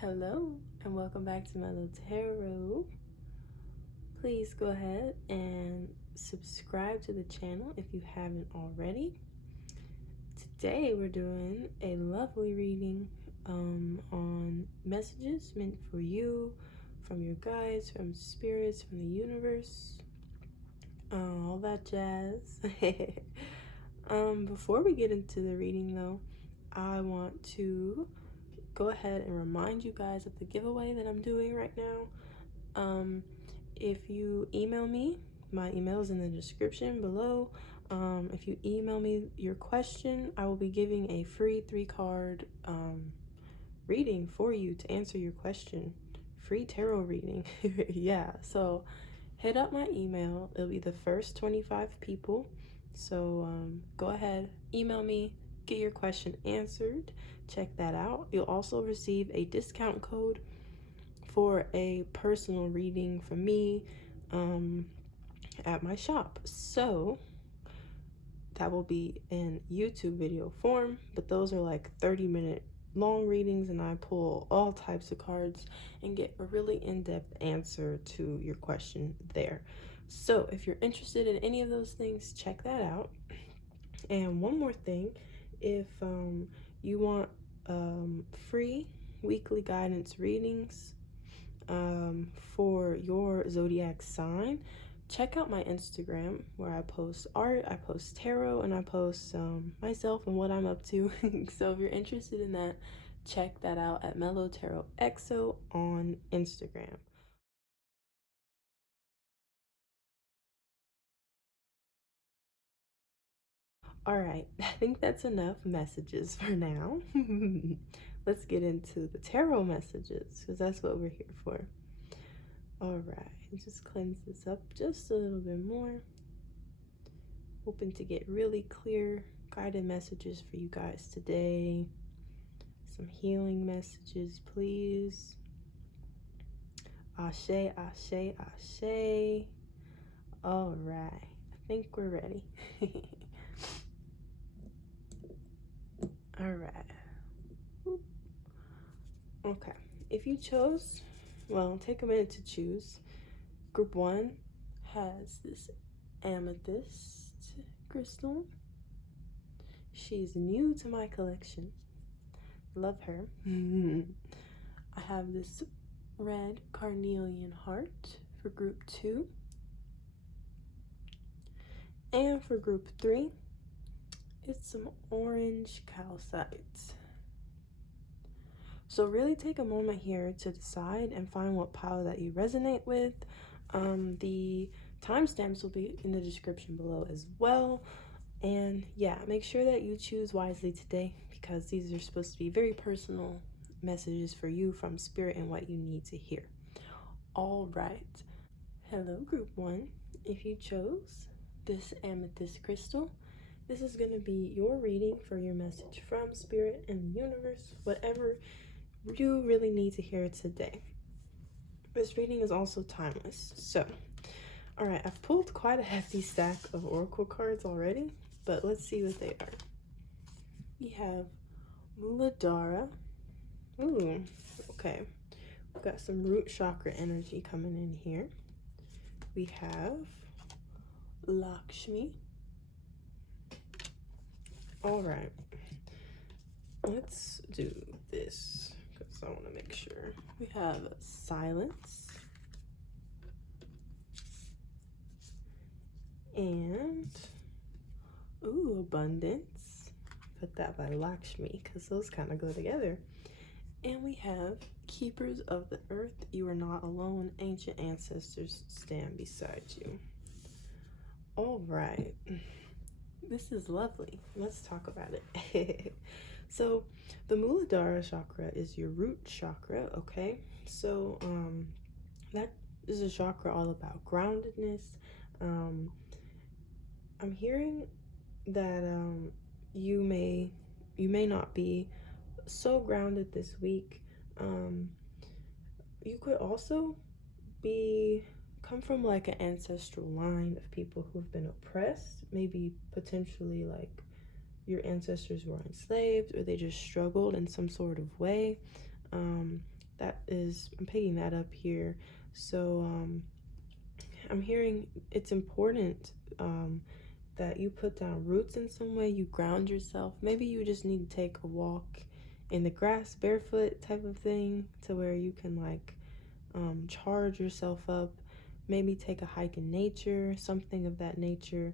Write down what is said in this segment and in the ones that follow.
Hello and welcome back to Mellow Tarot. Please go ahead and subscribe to the channel if you haven't already. Today we're doing a lovely reading on messages meant for you, from your guides, from spirits, from the universe, all that jazz. Before we get into the reading though, I want to go ahead and remind you guys of the giveaway that I'm doing right now. If you email me, my email is in the description below. If you email me your question, I will be giving a free 3-card reading for you to answer your question. Free tarot reading. Yeah, so hit up my email. It'll be the first 25 people. So go ahead, email me, get your question answered. Check that out. You'll also receive a discount code for a personal reading from me at my shop. So that will be in YouTube video form, but those are like 30-minute long readings, and I pull all types of cards and get a really in-depth answer to your question there. So if you're interested in any of those things, check that out. And one more thing, if you want free weekly guidance readings for your zodiac sign, check out my Instagram, where I post art, I post tarot, and I post myself and what I'm up to. So if you're interested in that, check that out at Mellow Tarot XO on Instagram. All right, I think that's enough messages for now. Let's get into the tarot messages, because that's what we're here for. All right, just cleanse this up just a little bit more. Hoping to get really clear guided messages for you guys today. Some healing messages, please. Ashe, ashe, ashe. All right, I think we're ready. All right. Okay, if you chose, well, take a minute to choose. Group 1 has this Amethyst crystal. She's new to my collection. Love her. I have this red Carnelian heart for group 2. And for group 3, it's some orange calcite. So really take a moment here to decide and find what pile that you resonate with. The timestamps will be in the description below as well. And yeah, make sure that you choose wisely today, because these are supposed to be very personal messages for you from spirit and what you need to hear. All right. Hello, group 1. If you chose this amethyst crystal, this is going to be your reading for your message from spirit and the universe, whatever you really need to hear today. This reading is also timeless. So, all right, I've pulled quite a hefty stack of oracle cards already, but let's see what they are. We have Muladhara. Ooh, okay. We've got some root chakra energy coming in here. We have Lakshmi. All right, let's do this because I want to make sure. We have Silence. And, ooh, Abundance. Put that by Lakshmi because those kind of go together. And we have Keepers of the Earth. You are not alone. Ancient ancestors stand beside you. All right. This is lovely. Let's talk about it. So the Muladhara chakra is your root chakra, okay? So that is a chakra all about groundedness. I'm hearing that you may not be so grounded this week. You could also come from like an ancestral line of people who've been oppressed, maybe potentially like your ancestors were enslaved or they just struggled in some sort of way. I'm picking that up here. So I'm hearing it's important that you put down roots in some way, you ground yourself. Maybe you just need to take a walk in the grass barefoot type of thing, to where you can like charge yourself up. Maybe take a hike in nature, something of that nature.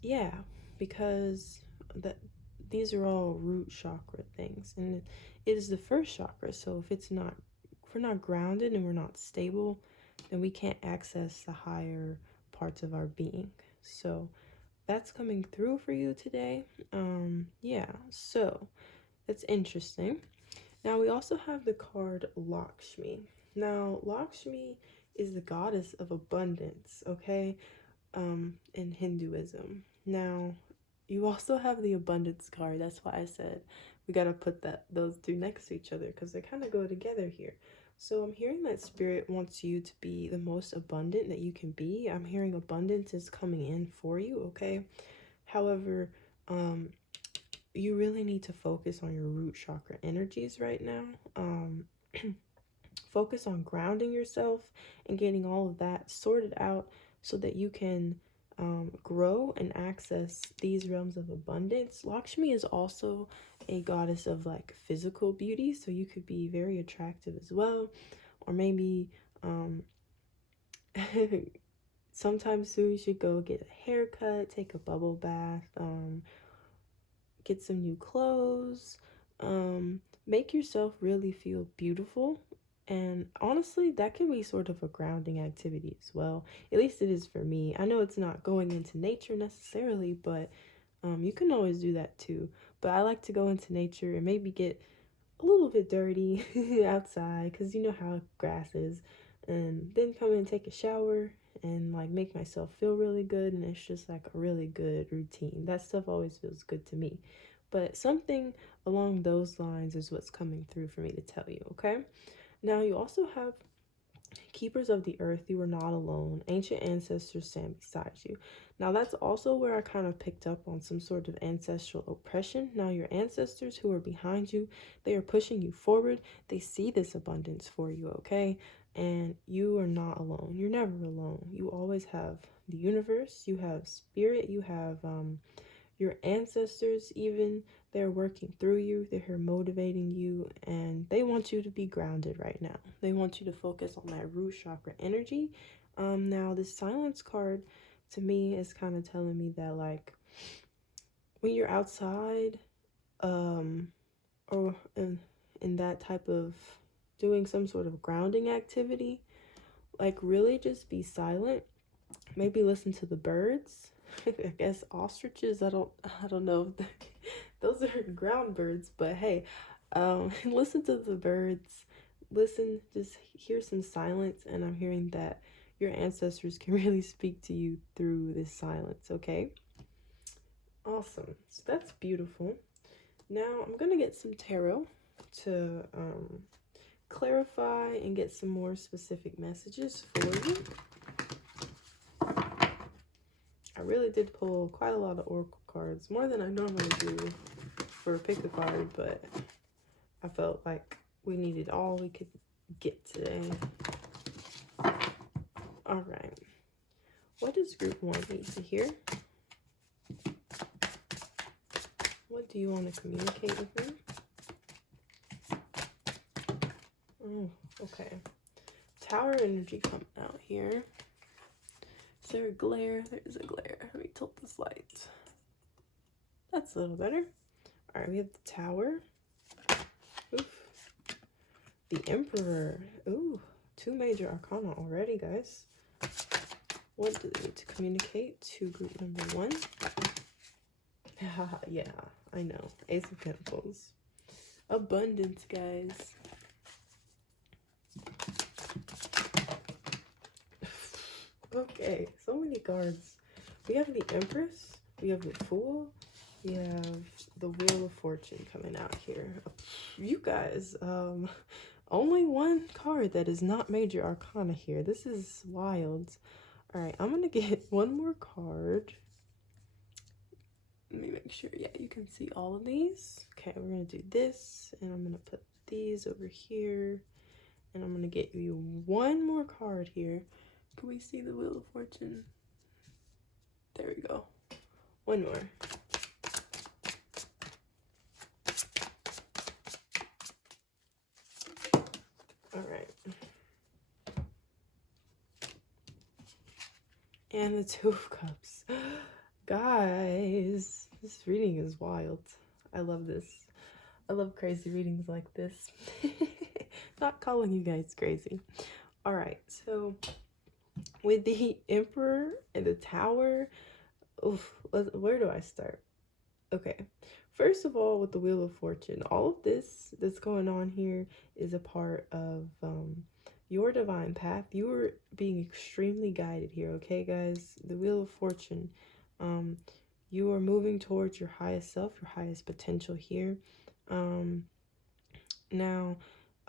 Yeah, because that these are all root chakra things, and it is the first chakra. So if we're not grounded and we're not stable, then we can't access the higher parts of our being. So that's coming through for you today. Yeah, so that's interesting. Now we also have the card Lakshmi. Now Lakshmi is the goddess of abundance, okay? In Hinduism. Now you also have the abundance card. That's why I said we gotta put those two next to each other, because they kind of go together here. So I'm hearing that spirit wants you to be the most abundant that you can be. I'm hearing abundance is coming in for you, okay? However, you really need to focus on your root chakra energies right now. Focus on grounding yourself and getting all of that sorted out, so that you can grow and access these realms of abundance. Lakshmi is also a goddess of like physical beauty, so you could be very attractive as well. Or maybe sometime soon you should go get a haircut, take a bubble bath, get some new clothes, make yourself really feel beautiful. And honestly, that can be sort of a grounding activity as well. At least it is for me. I know it's not going into nature necessarily, but you can always do that too. But I like to go into nature and maybe get a little bit dirty outside, because you know how grass is, and then come in and take a shower and like make myself feel really good. And it's just like a really good routine. That stuff always feels good to me. But something along those lines is what's coming through for me to tell you, okay? Now you also have keepers of the earth, you are not alone. Ancient ancestors stand beside you. Now that's also where I kind of picked up on some sort of ancestral oppression. Now your ancestors who are behind you, they are pushing you forward. They see this abundance for you, okay? And you are not alone. You're never alone. You always have the universe, you have spirit, you have your ancestors even. They're working through you, they're here motivating you, and they want you to be grounded right now. They want you to focus on that root chakra energy. Now this silence card to me is kind of telling me that like when you're outside, or in that type of doing some sort of grounding activity, like really just be silent. Maybe listen to the birds. I guess ostriches. I don't know if those are ground birds, but hey, listen to the birds. Listen, just hear some silence, and I'm hearing that your ancestors can really speak to you through this silence, okay? Awesome. So that's beautiful. Now I'm gonna get some tarot to clarify and get some more specific messages for you. I really did pull quite a lot of oracle cards, more than I normally do for a pick a card, but I felt like we needed all we could get today. All right. What does group 1 need to hear? What do you want to communicate with me? Oh, okay. Tower energy coming out here. Is there a glare? There is a glare. Let me tilt this light. That's a little better. All right, we have the Tower. Oof. The Emperor. Ooh, 2 major arcana already, guys. What do they need to communicate to group number 1? Yeah, I know. Ace of Pentacles. Abundance, guys. Okay, so many cards. We have the Empress. We have the Fool. We have the Wheel of Fortune coming out here. You guys, only one card that is not major arcana here. This is wild. All right, I'm gonna get one more card. Let me make sure. Yeah, you can see all of these. Okay, we're gonna do this, and I'm gonna put these over here. And I'm going to get you one more card here. Can we see the Wheel of Fortune? There we go. One more. All right. And the Two of Cups. Guys, this reading is wild. I love this. I love crazy readings like this. Not calling you guys crazy. All right, so with the Emperor and the Tower, oof, where do I start? Okay, first of all, with the Wheel of Fortune, all of this that's going on here is a part of your divine path. You are being extremely guided here, okay, guys? The Wheel of Fortune, you are moving towards your highest self, your highest potential here. Now,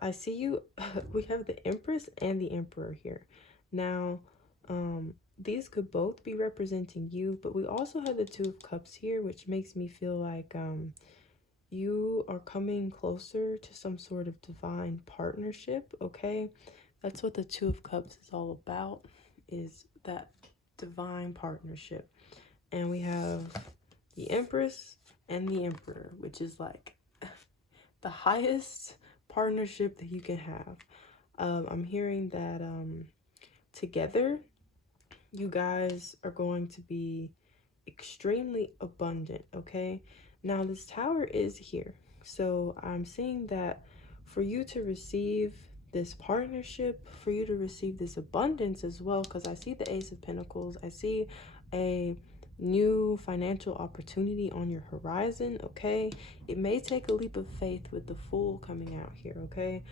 I see you, we have the Empress and the Emperor here. Now, these could both be representing you, but we also have the Two of Cups here, which makes me feel like you are coming closer to some sort of divine partnership, okay? That's what the Two of Cups is all about, is that divine partnership. And we have the Empress and the Emperor, which is like the highest partnership that you can have. I'm hearing that together you guys are going to be extremely abundant, okay? Now this Tower is here, so I'm seeing that for you to receive this partnership, for you to receive this abundance as well, because I see the Ace of Pentacles, I see a new financial opportunity on your horizon, okay? It may take a leap of faith with the Fool coming out here, okay?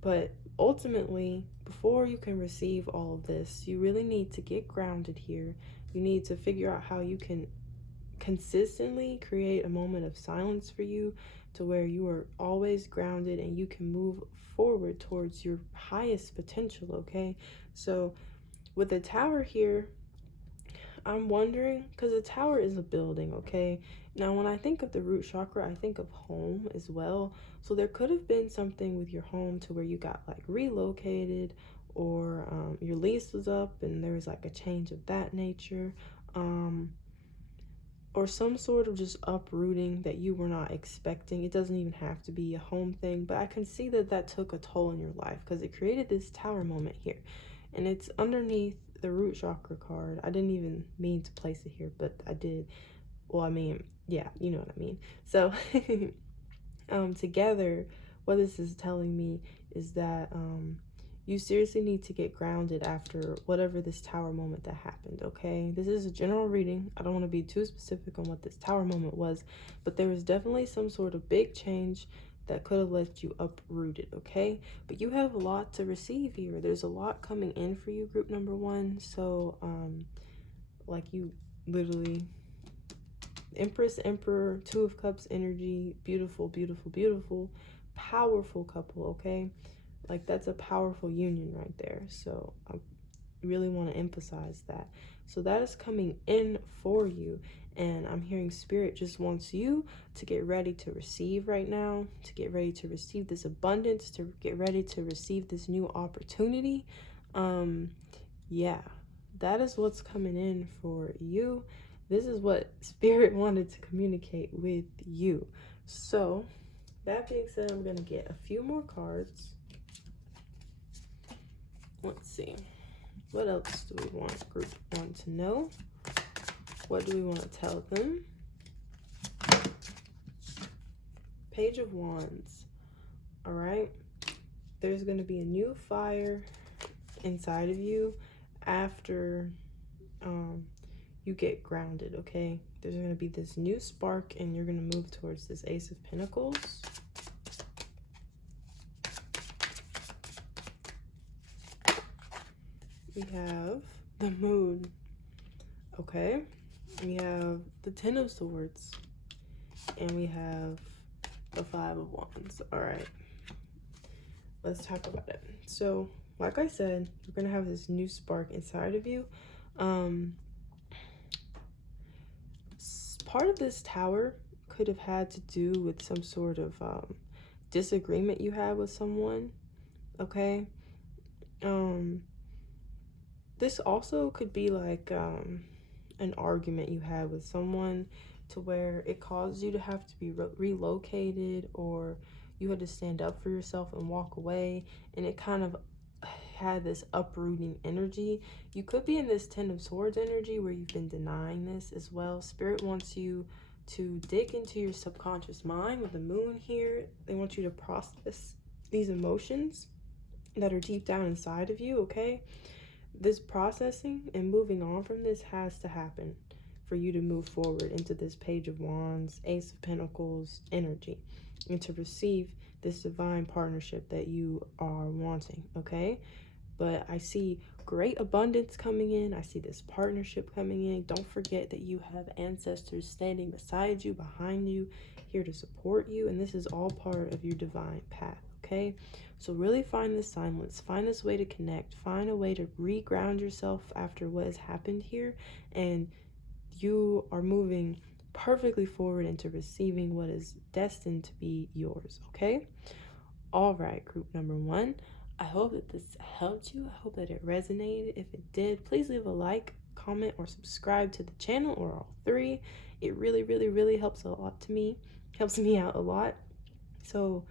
But ultimately, before you can receive all of this, you really need to get grounded here. You need to figure out how you can consistently create a moment of silence for you to where you are always grounded and you can move forward towards your highest potential, okay? So with the Tower here, I'm wondering, because the Tower is a building, okay? Now, when I think of the root chakra, I think of home as well. So there could have been something with your home to where you got like relocated, or your lease was up and there was like a change of that nature, or some sort of just uprooting that you were not expecting. It doesn't even have to be a home thing, but I can see that that took a toll in your life because it created this Tower moment here. And it's underneath the root chakra card. I didn't even mean to place it here, but I did. Well, I mean, yeah, you know what I mean. So together, what this is telling me is that you seriously need to get grounded after whatever this Tower moment that happened, okay? This is a general reading. I don't want to be too specific on what this Tower moment was, but there was definitely some sort of big change that could have left you uprooted, okay? But you have a lot to receive here. There's a lot coming in for you, group number one. So, like, you literally, Empress, Emperor, Two of Cups energy, beautiful, beautiful, beautiful, powerful couple, okay? Like, that's a powerful union right there. So I really want to emphasize that. So that is coming in for you. And I'm hearing Spirit just wants you to get ready to receive right now, to get ready to receive this abundance, to get ready to receive this new opportunity. Yeah, that is what's coming in for you. This is what Spirit wanted to communicate with you. So that being said, I'm going to get a few more cards. Let's see. What else do we want group one to know? What do we want to tell them? Page of Wands. All right. There's going to be a new fire inside of you after you get grounded, okay? There's going to be this new spark and you're going to move towards this Ace of Pentacles. We have the Moon, okay? We have the Ten of Swords, and we have the Five of Wands. All right, let's talk about it. So, like I said, you're gonna have this new spark inside of you. Part of this Tower could have had to do with some sort of disagreement you had with someone, okay? This also could be like an argument you had with someone to where it caused you to have to be relocated, or you had to stand up for yourself and walk away, and it kind of had this uprooting energy. You could be in this Ten of Swords energy where you've been denying this as well. Spirit wants you to dig into your subconscious mind with the moon here. They want you to process these emotions that are deep down inside of you, okay? This processing and moving on from this has to happen for you to move forward into this Page of Wands, Ace of Pentacles energy, and to receive this divine partnership that you are wanting, okay? But I see great abundance coming in. I see this partnership coming in. Don't forget that you have ancestors standing beside you, behind you, here to support you, and this is all part of your divine path, okay? So really find this silence, find this way to connect, find a way to re-ground yourself after what has happened here, and you are moving perfectly forward into receiving what is destined to be yours, okay? All right, group number 1. I hope that this helped you. I hope that it resonated. If it did, please leave a like, comment, or subscribe to the channel, or all 3. It really, really, really helps a lot to me. Helps me out a lot. So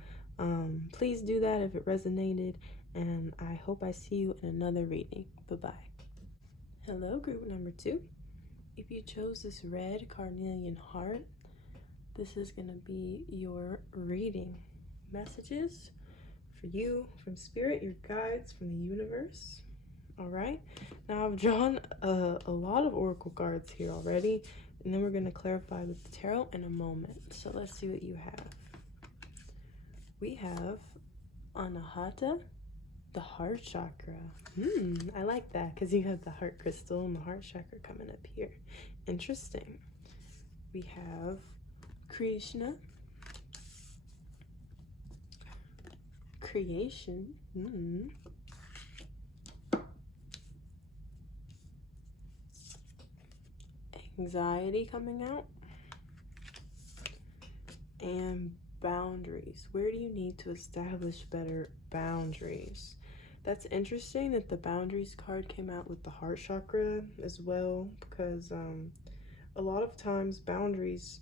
please do that if it resonated, and I hope I see you in another reading. Bye-bye. Hello, group number 2. If you chose this red carnelian heart, this is going to be your reading. Messages for you from Spirit, your guides from the universe. All right. Now I've drawn a lot of oracle cards here already, and then we're going to clarify with the tarot in a moment. So let's see what you have. We have Anahata, the heart chakra. I like that because you have the heart crystal and the heart chakra coming up here. Interesting. We have Krishna, creation. Anxiety coming out. And boundaries. Where do you need to establish better boundaries? That's interesting that the boundaries card came out with the heart chakra as well, because a lot of times boundaries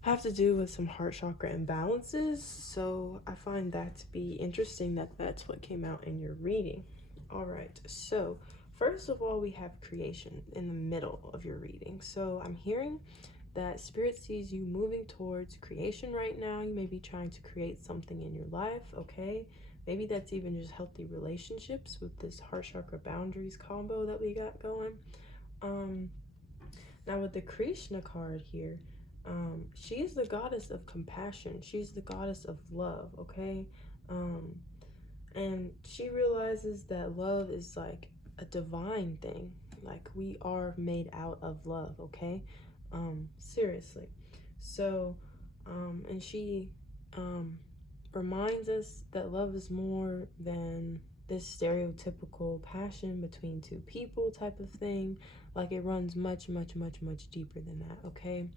have to do with some heart chakra imbalances. So I find that to be interesting that that's what came out in your reading. All right, so first of all, we have creation in the middle of your reading. So I'm hearing that Spirit sees you moving towards creation right now. You may be trying to create something in your life, okay? Maybe that's even just healthy relationships with this heart chakra boundaries combo that we got going. Now with the Krishna card here, she is the goddess of compassion. She's the goddess of love, okay? And she realizes that love is like a divine thing. Like we are made out of love, okay? Seriously. So, and she reminds us that love is more than this stereotypical passion between two people type of thing. Like it runs much, much, much, much deeper than that, okay?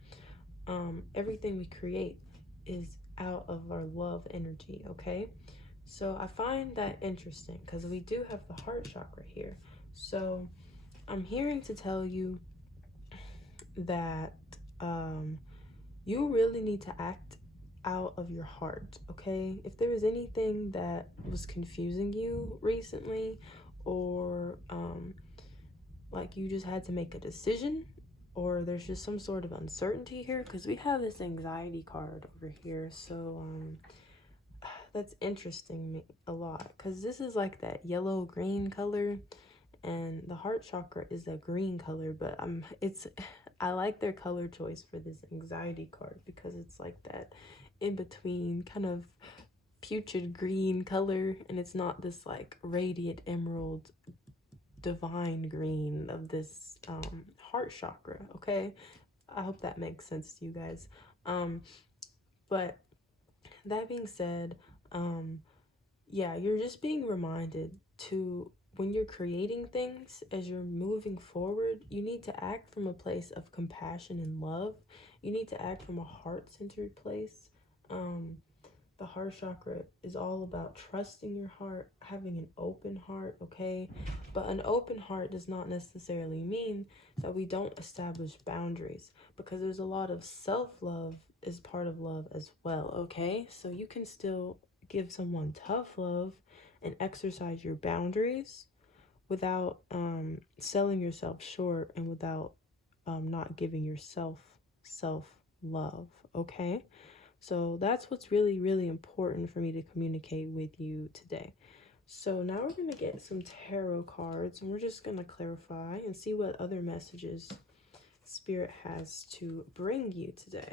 Everything we create is out of our love energy, okay? So I find that interesting because we do have the heart chakra here. So I'm hearing to tell you that you really need to act out of your heart, okay? If there was anything that was confusing you recently, or like you just had to make a decision, or there's just some sort of uncertainty here, because we have this anxiety card over here. So that's interesting me a lot, because this is like that yellow green color, and the heart chakra is a green color, but I like their color choice for this anxiety card because it's like that in between kind of putrid green color, and it's not this like radiant emerald divine green of this heart chakra, okay? I hope that makes sense to you guys. But that being said, yeah, you're just being reminded to, when you're creating things, as you're moving forward, you need to act from a place of compassion and love. You need to act from a heart-centered place. The heart heart chakra is all about trusting your heart, having an open heart, okay? But an open heart does not necessarily mean that we don't establish boundaries, because there's a lot of self-love is part of love as well, okay? So you can still give someone tough love and exercise your boundaries without selling yourself short, and without not giving yourself self-love, okay? So that's what's really, really important for me to communicate with you today. So now we're going to get some tarot cards, and we're just going to clarify and see what other messages Spirit has to bring you today.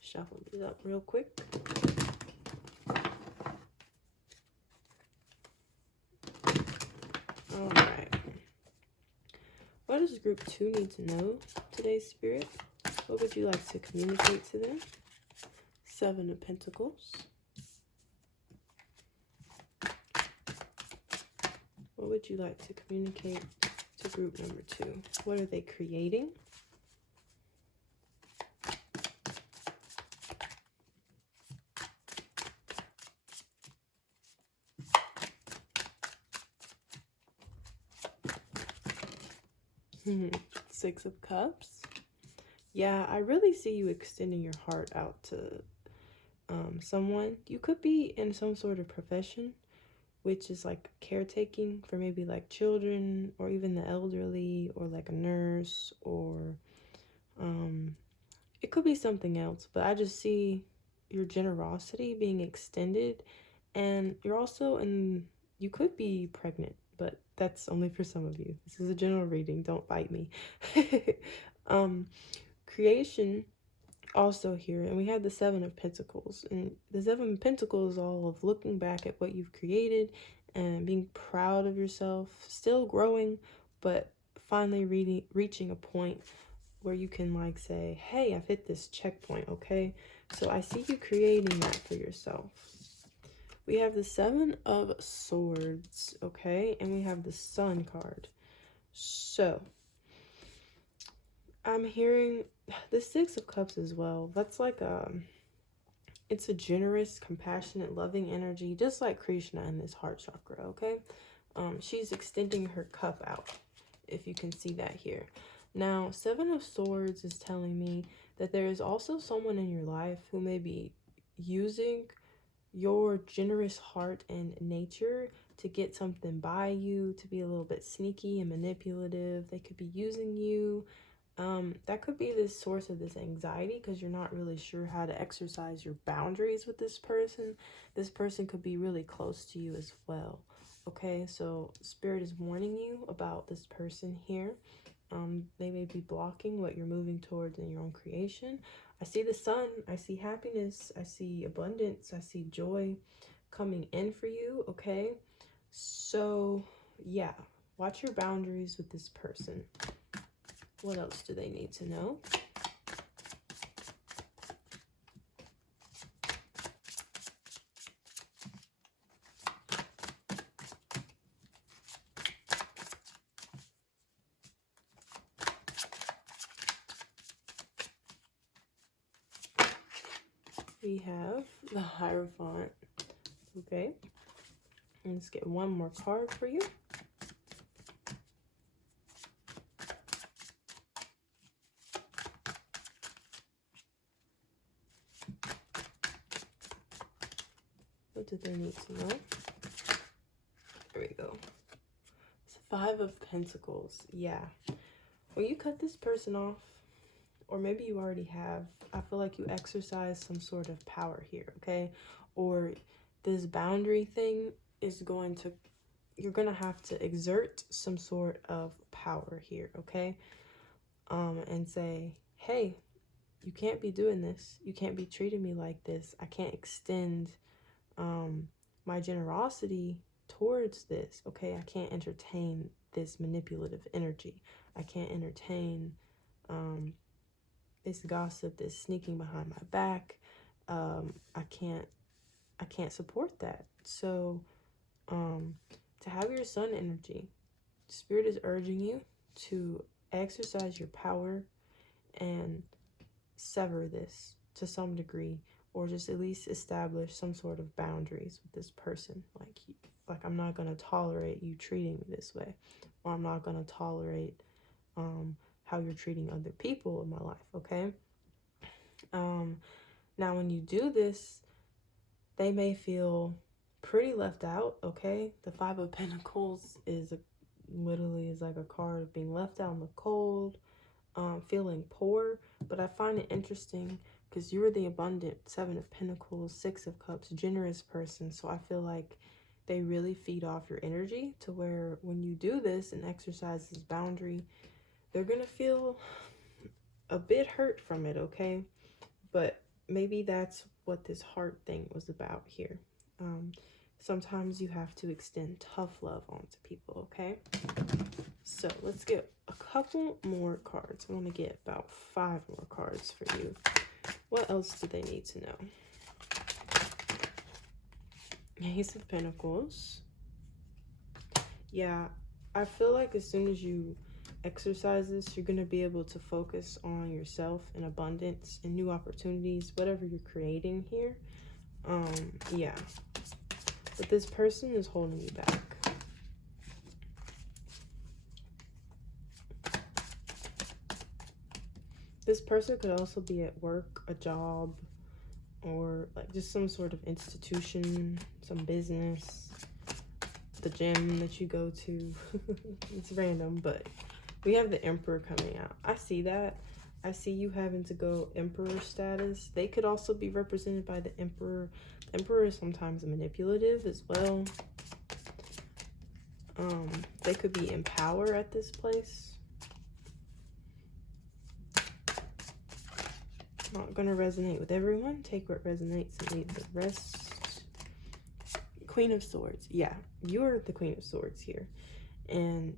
Shuffle these up real quick. All right. What does group 2 need to know today, Spirit? What would you like to communicate to them? 7 of Pentacles. What would you like to communicate to group number 2? What are they creating? Six of Cups. Yeah, I really see you extending your heart out to someone. You could be in some sort of profession, which is like caretaking for maybe like children or even the elderly, or like a nurse, or it could be something else. But I just see your generosity being extended, and you're also you could be pregnant, but that's only for some of you. This is a general reading, don't bite me. Creation also here, and we have the 7 of Pentacles, and the 7 of Pentacles is all of looking back at what you've created and being proud of yourself, still growing, but finally reaching a point where you can like say, hey, I've hit this checkpoint, okay? So I see you creating that for yourself. We have the 7 of Swords, okay? And we have the Sun card. So I'm hearing the 6 of Cups as well. That's like it's a generous, compassionate, loving energy, just like Krishna in this heart chakra, okay? She's extending her cup out, if you can see that here. Now, 7 of Swords is telling me that there is also someone in your life who may be using your generous heart and nature to get something by you, to be a little bit sneaky and manipulative. They could be using you. That could be the source of this anxiety, because you're not really sure how to exercise your boundaries with this person. This person could be really close to you as well. Okay, so Spirit is warning you about this person here. They may be blocking what you're moving towards in your own creation. I see the sun. I see happiness. I see abundance. I see joy coming in for you. Okay, so yeah, watch your boundaries with this person. What else do they need to know? We have the Hierophant. Okay. Let's get one more card for you. What do they need to know? There we go. It's 5 of Pentacles. Yeah. When you cut this person off, or maybe you already have, I feel like you exercise some sort of power here, okay? Or this boundary thing is going to, you're going to have to exert some sort of power here, okay? And say, hey, you can't be doing this. You can't be treating me like this. I can't extend my generosity towards this, okay? I can't entertain this manipulative energy. I can't entertain this gossip, this sneaking behind my back. I can't support that. So to have your sun energy, Spirit is urging you to exercise your power and sever this. to some degree, or just at least establish some sort of boundaries with this person. Like I'm not going to tolerate you treating me this way, or I'm not going to tolerate how you're treating other people in my life, okay? Now when you do this, they may feel pretty left out, okay? The Five of Pentacles is literally like a card of being left out in the cold, feeling poor. But I find it interesting because you're the abundant Seven of Pentacles, Six of Cups, generous person. So I feel like they really feed off your energy, to where when you do this and exercise this boundary, they're gonna feel a bit hurt from it, okay? But maybe that's what this heart thing was about here. Sometimes you have to extend tough love onto people, okay? So let's get a couple more cards. I want to get about 5 more cards for you. What else do they need to know? Ace of Pentacles. Yeah, I feel like as soon as you exercise this, you're going to be able to focus on yourself and abundance and new opportunities, whatever you're creating here. Yeah. But this person is holding you back. This person could also be at work, a job, or like just some sort of institution, some business, the gym that you go to. It's random, but we have the Emperor coming out. I see that. I see you having to go Emperor status. They could also be represented by the Emperor. The Emperor is sometimes manipulative as well. They could be in power at this place. Not going to resonate with everyone. Take what resonates and leave the rest. Queen of Swords. Yeah, you're the Queen of Swords here. And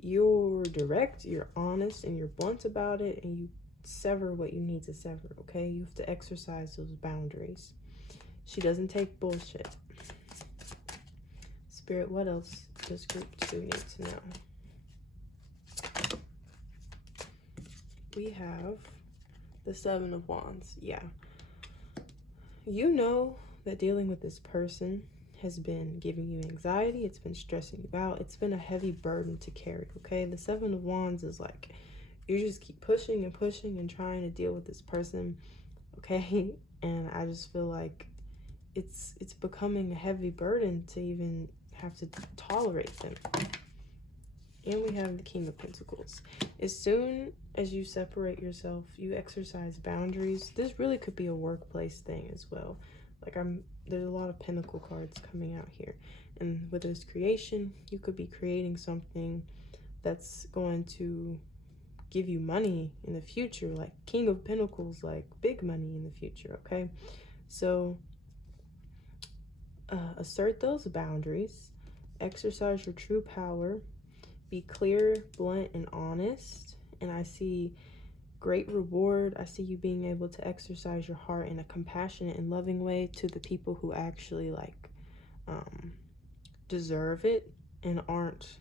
you're direct, you're honest, and you're blunt about it, and you sever what you need to sever, okay? You have to exercise those boundaries. She doesn't take bullshit. Spirit, what else does group 2 need to know? We have the Seven of Wands. Yeah. You know that dealing with this person has been giving you anxiety. It's been stressing you out. It's been a heavy burden to carry, okay? The Seven of Wands is like, you just keep pushing and pushing and trying to deal with this person, okay? And I just feel like it's becoming a heavy burden to even have to tolerate them. And we have the King of Pentacles. As soon as you separate yourself, you exercise boundaries. This really could be a workplace thing as well. Like there's a lot of Pentacle cards coming out here. And with this creation, you could be creating something that's going to give you money in the future. Like King of Pentacles, like big money in the future, okay? So assert those boundaries. Exercise your true power. Be clear, blunt, and honest. And I see great reward. I see you being able to exercise your heart in a compassionate and loving way to the people who actually like deserve it and aren't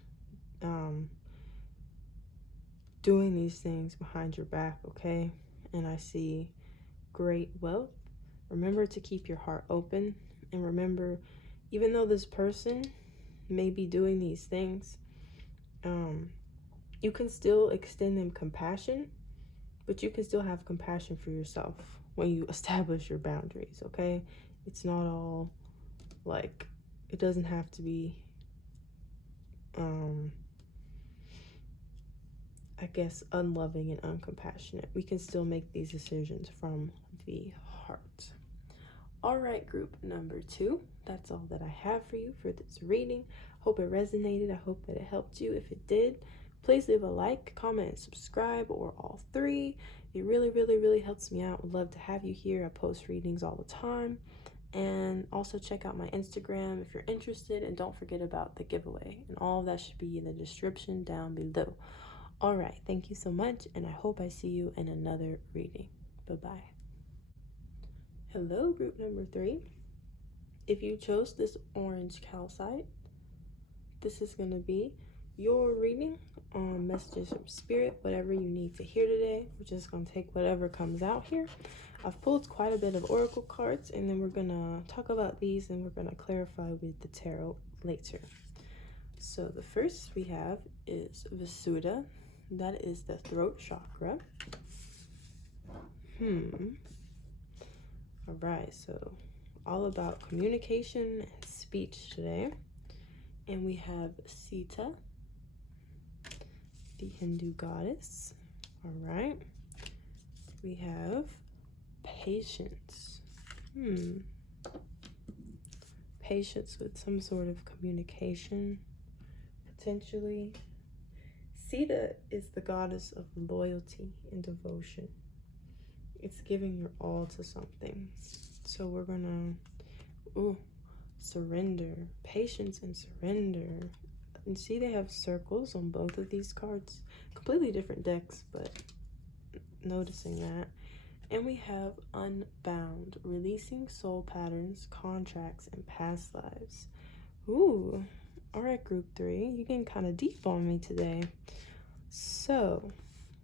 doing these things behind your back, okay? And I see great wealth. Remember to keep your heart open, and remember, even though this person may be doing these things, you can still extend them compassion, but you can still have compassion for yourself when you establish your boundaries, okay? It's not all like, it doesn't have to be, I guess, unloving and uncompassionate. We can still make these decisions from the heart. All right, group number 2. That's all that I have for you for this reading. Hope it resonated. I hope that it helped you. If it did, please leave a like, comment, and subscribe, or all 3. It really, really, really helps me out. Would love to have you here. I post readings all the time. And also check out my Instagram if you're interested. And don't forget about the giveaway. And all of that should be in the description down below. All right. Thank you so much. And I hope I see you in another reading. Bye-bye. Hello, group number 3. If you chose this orange calcite, this is going to be your reading on messages from spirit, whatever you need to hear today. We're just going to take whatever comes out here. I've pulled quite a bit of oracle cards, and then we're going to talk about these, and we're going to clarify with the tarot later. So the first we have is Visuddha. That is the throat chakra. All right, so all about communication and speech today. And we have Sita, the Hindu goddess. All right. We have patience. Patience with some sort of communication, potentially. Sita is the goddess of loyalty and devotion. It's giving your all to something. So we're gonna, surrender, patience and surrender. And see, they have circles on both of these cards. Completely different decks, but noticing that. And we have unbound, releasing soul patterns, contracts, and past lives. Ooh, all right, group 3, you're getting kind of deep on me today. So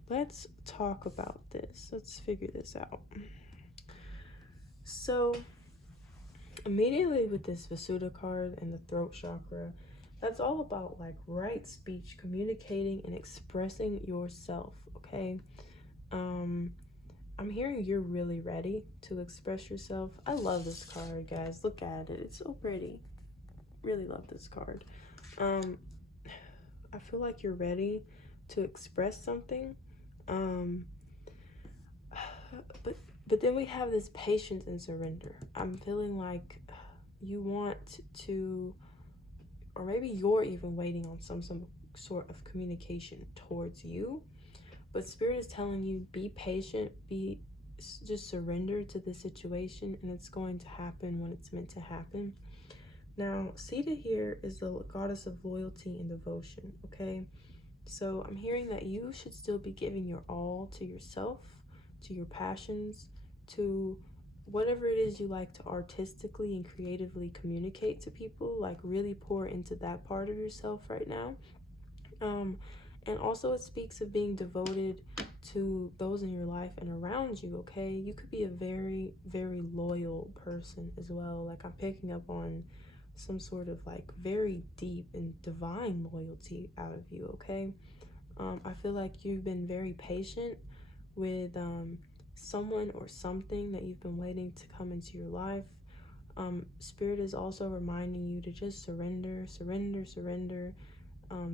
let's talk about this. Let's figure this out. So immediately with this Visuddha card and the throat chakra, that's all about like right speech, communicating and expressing yourself, okay? I'm hearing you're really ready to express yourself. I love this card, guys. Look at it. It's so pretty. Really love this card. I feel like you're ready to express something. But then we have this patience and surrender. I'm feeling like you want to, or maybe you're even waiting on some sort of communication towards you. But Spirit is telling you, be patient, just surrender to the situation, and it's going to happen when it's meant to happen. Now, Sita here is the goddess of loyalty and devotion, okay? So I'm hearing that you should still be giving your all to yourself, to your passions, to whatever it is you like to artistically and creatively communicate to people. Like, really pour into that part of yourself right now. And also it speaks of being devoted to those in your life and around you, okay? You could be a very, very loyal person as well. Like, I'm picking up on some sort of like very deep and divine loyalty out of you, okay? I feel like you've been very patient with someone or something that you've been waiting to come into your life. Spirit is also reminding you to just surrender.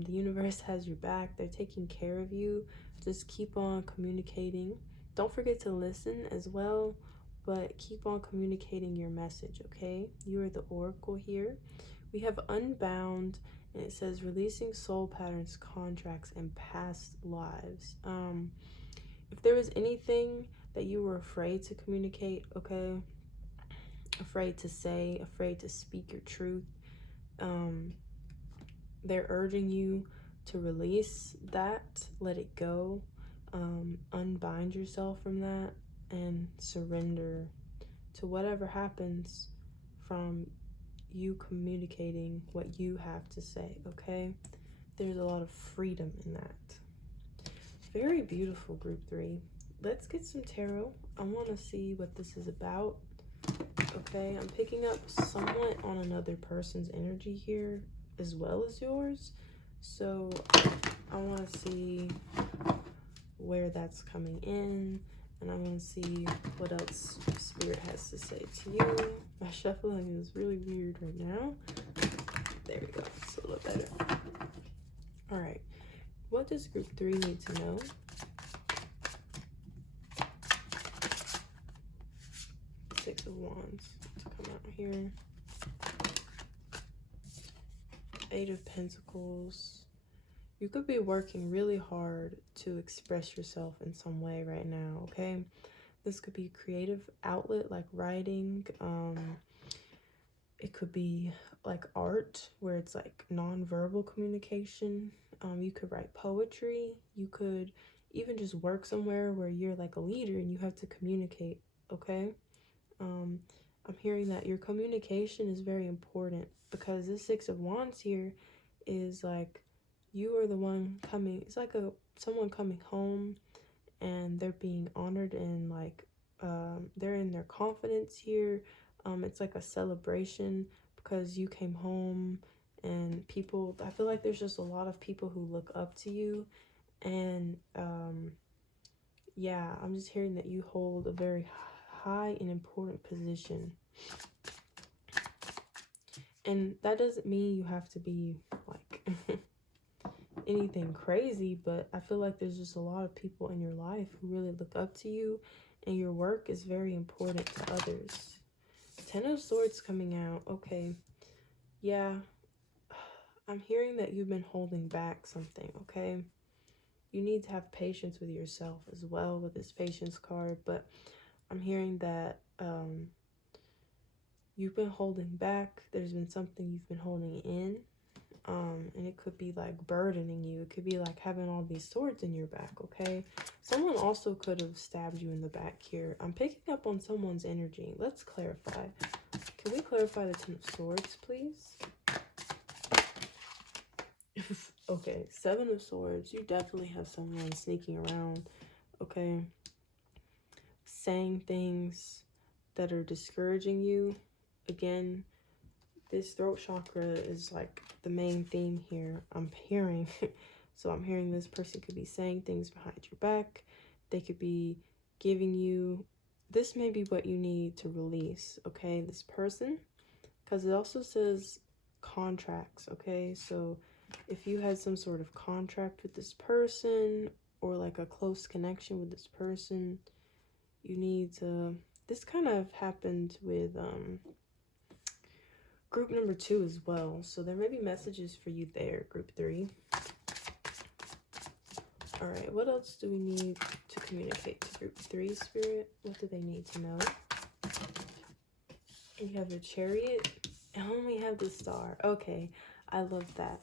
The universe has your back. They're taking care of you. Just keep on communicating. Don't forget to listen as well, but keep on communicating your message, okay? You are the oracle here. We have unbound, and it says releasing soul patterns, contracts, and past lives. If there was anything that you were afraid to communicate, okay, afraid to say, afraid to speak your truth, they're urging you to release that, let it go, unbind yourself from that, and surrender to whatever happens from you communicating what you have to say, okay? There's a lot of freedom in that. Very beautiful, group 3. Let's get some tarot. I want to see what this is about, okay? I'm picking up somewhat on another person's energy here as well as yours, so I want to see where that's coming in, and I want to see what else Spirit has to say to you. My shuffling is really weird right now. There we go. It's a little better. All right. What does group 3 need to know? Six of Wands to come out here. Eight of Pentacles. You could be working really hard to express yourself in some way right now, okay? This could be a creative outlet like writing. It could be like art where it's like non-verbal communication. You could write poetry. You could even just work somewhere where you're like a leader and you have to communicate, okay? I'm hearing that your communication is very important because this Six of Wands here is like you are the one coming. It's like someone coming home, and they're being honored, and like they're in their confidence here. It's like a celebration because you came home, and people, I feel like there's just a lot of people who look up to you. And yeah, I'm just hearing that you hold a very high and important position. And that doesn't mean you have to be like anything crazy, but I feel like there's just a lot of people in your life who really look up to you, and your work is very important to others. 10 of Swords coming out. Okay. Yeah. I'm hearing that you've been holding back something, okay? You need to have patience with yourself as well with this patience card, but I'm hearing that you've been holding back. There's been something you've been holding in. And it could be like burdening you. It could be like having all these swords in your back, okay? Someone also could have stabbed you in the back here. I'm picking up on someone's energy. Let's clarify. Can we clarify the 10 of Swords, please? Okay, 7 of Swords. You definitely have someone sneaking around, okay? Saying things that are discouraging you. Again, this throat chakra is like the main theme here. I'm hearing. So I'm hearing this person could be saying things behind your back. They could be giving you, this may be what you need to release, okay? This person, because it also says contracts, okay? So if you had some sort of contract with this person, or like a close connection with this person, you need to, this kind of happened with group number 2 as well. So there may be messages for you there, group 3. All right, what else do we need to communicate to group 3, Spirit? What do they need to know? You have the Chariot, and we have the Star. Okay, I love that.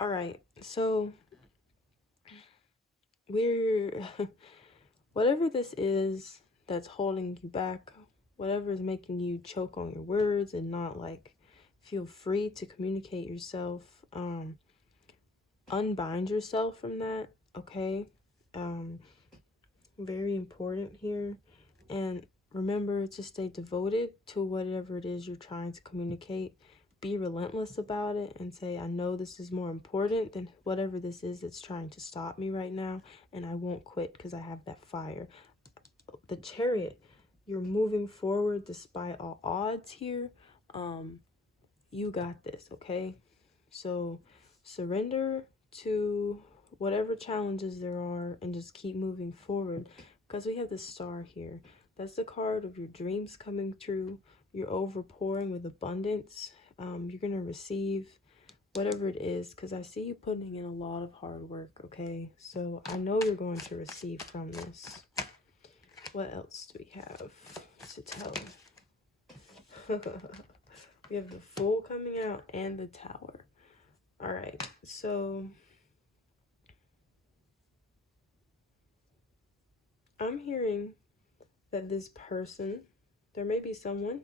All right, so we're, whatever this is that's holding you back, whatever is making you choke on your words and not like feel free to communicate yourself, unbind yourself from that, okay? Very important here. And remember to stay devoted to whatever it is you're trying to communicate. Be relentless about it and say, I know this is more important than whatever this is that's trying to stop me right now, and I won't quit because I have that fire. The Chariot, you're moving forward despite all odds here. You got this, okay? So surrender to whatever challenges there are and just keep moving forward, because we have the Star here. That's the card of your dreams coming true. You're overpouring with abundance. You're going to receive whatever it is, because I see you putting in a lot of hard work, okay? So I know you're going to receive from this. What else do we have to tell? We have the Fool coming out and the Tower. All right, so I'm hearing that this person, there may be someone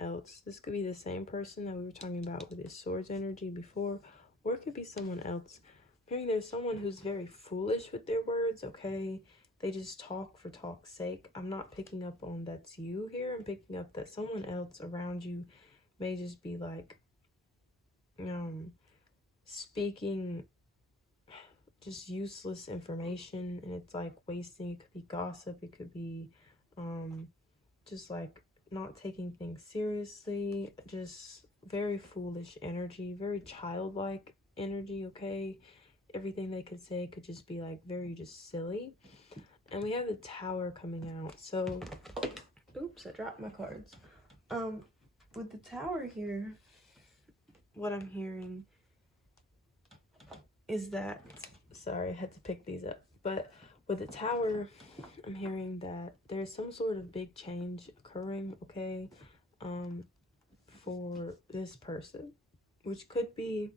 else. This could be the same person that we were talking about with his swords energy before, or it could be someone else. I'm hearing there's someone who's very foolish with their words, okay? They just talk for talk's sake. I'm not picking up on that's you here. I'm picking up that someone else around you may just be like, speaking just useless information, and it's like wasting. It could be gossip, it could be just like not taking things seriously, just very foolish energy, very childlike energy, okay? Everything they could say could just be like very just silly. And we have the Tower coming out. So oops, I dropped my cards. With the Tower here, what I'm hearing is that, sorry, I had to pick these up, but with the Tower, I'm hearing that there's some sort of big change occurring, okay, for this person, which could be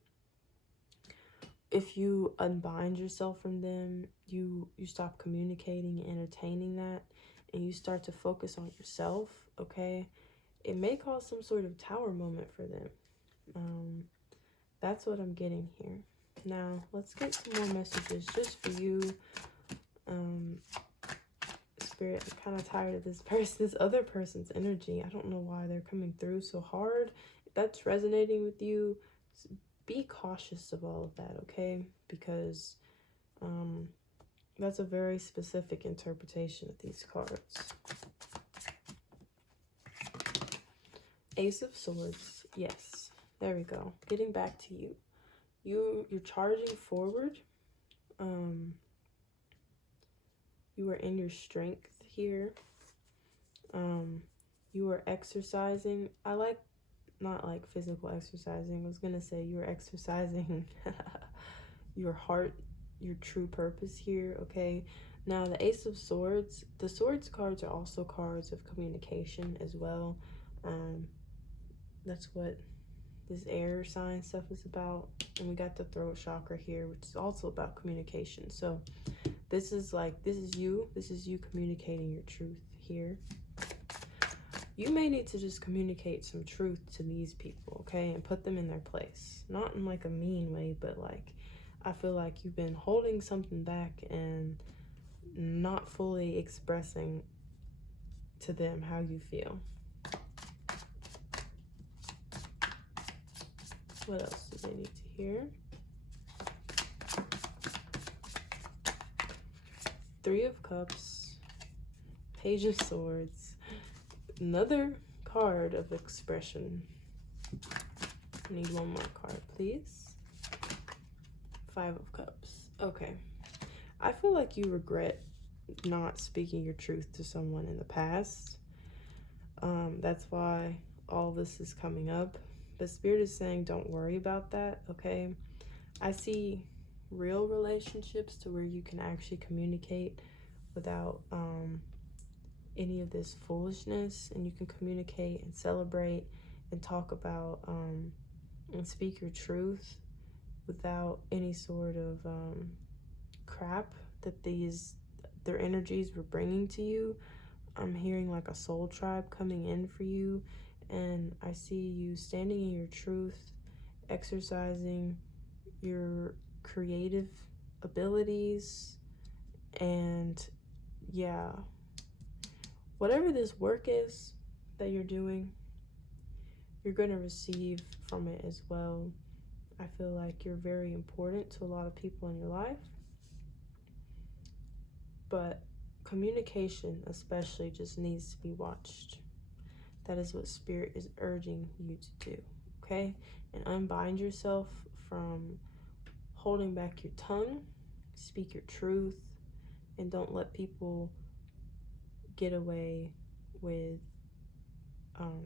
if you unbind yourself from them, you stop communicating and entertaining that, and you start to focus on yourself, okay? It may cause some sort of Tower moment for them. That's what I'm getting here. Now, let's get some more messages just for you. Spirit, I'm kind of tired of this other person's energy. I don't know why they're coming through so hard. If that's resonating with you, be cautious of all of that, okay? Because that's a very specific interpretation of these cards. Ace of Swords. Yes. There we go. Getting back to you. You're charging forward. You are in your strength here. You are exercising. I like, not like physical exercising. I was gonna say you are exercising your heart, your true purpose here, okay? Now, the Ace of Swords, the Swords cards are also cards of communication as well. That's what this air sign stuff is about. And we got the throat chakra here, which is also about communication. So this is you communicating your truth here. You may need to just communicate some truth to these people, okay? And put them in their place. Not in like a mean way, but like, I feel like you've been holding something back and not fully expressing to them how you feel. What else do they need to hear? Three of Cups, Page of Swords, another card of expression. I need one more card, please. Five of Cups. Okay. I feel like you regret not speaking your truth to someone in the past. That's why all this is coming up. But Spirit is saying don't worry about that, okay? I see real relationships to where you can actually communicate without any of this foolishness, and you can communicate and celebrate and talk about and speak your truth without any sort of crap that their energies were bringing to you. I'm hearing like a soul tribe coming in for you, and I see you standing in your truth, exercising your creative abilities, and yeah, whatever this work is that you're doing, you're going to receive from it as well. I feel like you're very important to a lot of people in your life, but communication especially just needs to be watched. That is what Spirit is urging you to do, okay? And unbind yourself from holding back your tongue. Speak your truth, and don't let people get away with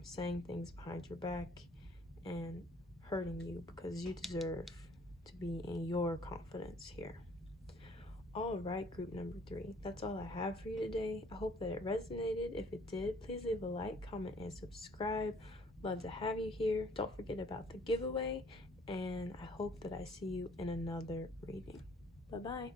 saying things behind your back and hurting you, because you deserve to be in your confidence here. All right, group number 3. That's all I have for you today. I hope that it resonated. If it did, please leave a like, comment, and subscribe. Love to have you here. Don't forget about the giveaway, and I hope that I see you in another reading. Bye-bye.